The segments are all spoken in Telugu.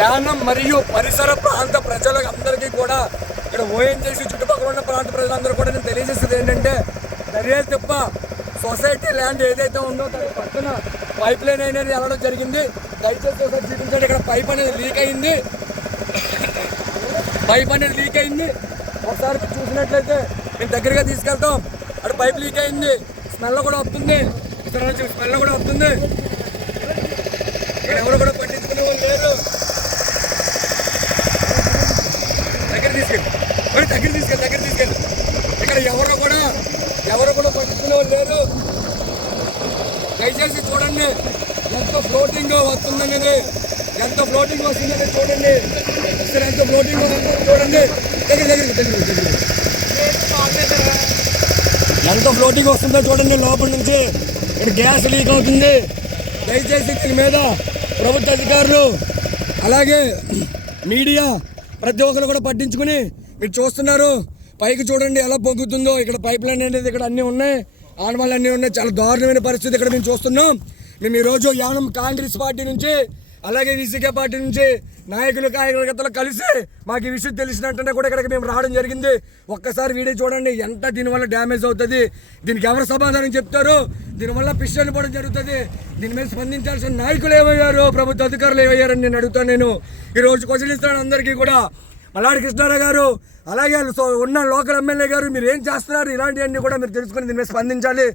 యానం మరియు పరిసర ప్రాంత ప్రజలకు అందరికీ కూడా ఇక్కడ ఓఎన్జీసీ చుట్టుపక్కల ఉన్న ప్రాంత ప్రజలందరూ కూడా నేను తెలియజేసేది ఏంటంటే దర్యాల్ తిప్ప సొసైటీ ల్యాండ్ ఏదైతే ఉందో దాని పక్కన పైప్ లైన్ అనేది వెళ్ళడం జరిగింది. దయచేసి ఒకసారి చూపించండి. ఇక్కడ పైప్ అనేది లీక్ అయింది. ఒకసారి చూసినట్లయితే మేము దగ్గరగా తీసుకెళ్తాం. అక్కడ పైప్ లీక్ అయింది. స్మెల్ కూడా వస్తుంది. ఇక్కడ ఎవరు కూడా పట్టించుకునే వాళ్ళు లేరు. దగ్గర తీసుకెళ్ళి ఇక్కడ ఎవరు కూడా పట్టించుకునే వాళ్ళు లేరు. దయచేసి చూడండి ఎంత ఫ్లోటింగ్ వస్తుందనేది, ఎంత ఫ్లోటింగ్ వస్తుందనేది చూడండి. ఇక్కడ ఎంత ఫ్లోటింగ్ చూడండి. ఎంత ఫ్లోటింగ్ వస్తుందో చూడండి. లోపల నుంచి ఇక్కడ గ్యాస్ లీక్ అవుతుంది. దయచేసి దీని మీద ప్రభుత్వ అధికారులు అలాగే మీడియా ప్రతి ఒక్కరు కూడా పట్టించుకుని మీరు చూస్తున్నారు. పైకి చూడండి ఎలా పొంగుతుందో. ఇక్కడ పైప్ లైన్ అనేది ఇక్కడ అన్నీ ఉన్నాయి, ఆనవాళ్ళు అన్నీ ఉన్నాయి. చాలా దారుణమైన పరిస్థితి ఇక్కడ మేము చూస్తున్నాం. మేము ఈరోజు యానం కాంగ్రెస్ పార్టీ నుంచి అలాగే విసికే పార్టీ నుంచి నాయకులు కార్యకర్తలు కలిసి మాకు ఈ విషయం తెలిసినట్టునే కూడా ఇక్కడికి మేము రావడం జరిగింది. ఒక్కసారి వీడియో చూడండి ఎంత దీనివల్ల డ్యామేజ్ అవుతుంది, దీనికి ఎవరు సమాధానం చెప్తారు, దీనివల్ల పిస్టల్ పోవడం జరుగుతుంది. దీని మీద స్పందించాల్సిన నాయకులు ఏమయ్యారు, ప్రభుత్వ అధికారులు ఏమయ్యారని నేను అడుగుతాను. నేను ఈరోజు క్వశ్చన్ ఇస్తాను అందరికీ కూడా. మల్లాడి కృష్ణారావు గారు అలాగే ఉన్న లోకల్ ఎమ్మెల్యే గారు మీరు ఏం చేస్తున్నారు, ఇలాంటివన్నీ కూడా మీరు తెలుసుకుని దీని మీద స్పందించాలి.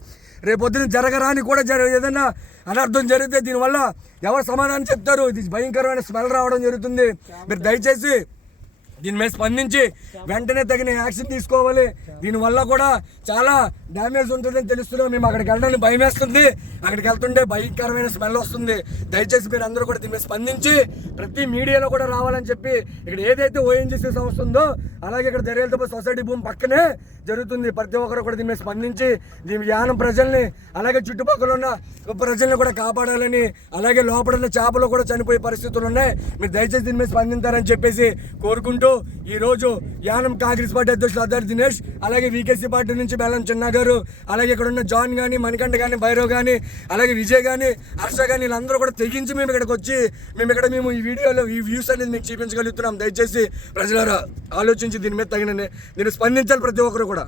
రేపొద్దున జరగరాని కూడా ఏదైనా అనర్థం జరిగితే దీనివల్ల ఎవరు సమాధానం చెప్తారు. ఇది భయంకరమైన స్మెల్ రావడం జరుగుతుంది. మీరు దయచేసి దీని మీద స్పందించి వెంటనే తగిన యాక్షన్ తీసుకోవాలి. దీనివల్ల కూడా చాలా డ్యామేజ్ ఉంటుందని తెలుస్తున్నాం. మేము అక్కడికి వెళ్ళడానికి భయం వేస్తుంది. అక్కడికి వెళ్తుంటే భయంకరమైన స్మెల్ వస్తుంది. దయచేసి మీరు అందరూ కూడా దీని మీద స్పందించి ప్రతి మీడియాలో కూడా రావాలని చెప్పి ఇక్కడ ఏదైతే ఓఎన్జీసీ సంస్థ ఉందో అలాగే ఇక్కడ దర్యాల్ తిప్ప సొసైటీ భూమి పక్కనే జరుగుతుంది. ప్రతి ఒక్కరు కూడా దీని మీద స్పందించి దీని యానం ప్రజల్ని అలాగే చుట్టుపక్కల ఉన్న ప్రజల్ని కూడా కాపాడాలని, అలాగే లోపల ఉన్న చేపలు కూడా చనిపోయే పరిస్థితులు ఉన్నాయి. మీరు దయచేసి దీని మీద స్పందించారని చెప్పేసి కోరుకుంటూ ఈరోజు యానం కాంగ్రెస్ పార్టీ అధ్యక్షులు అద్దర్ దినేష్ అలాగే వీకేసీ పార్టీ నుంచి బెల్లం చిన్న గారు అలాగే ఇక్కడ ఉన్న జాన్ కానీ మణికంఠ కానీ భైరవ్ కానీ అలాగే విజయ్ కానీ హర్ష కానీ వీళ్ళందరూ కూడా తెగించి మేము ఇక్కడికి వచ్చి మేము ఈ వీడియోలో ఈ వ్యూస్ అనేది మీకు చూపించగలుగుతున్నాం. దయచేసి ప్రజలారా ఆలోచించి దీని మీద దీన్ని స్పందించాలి ప్రతి ఒక్కరు కూడా.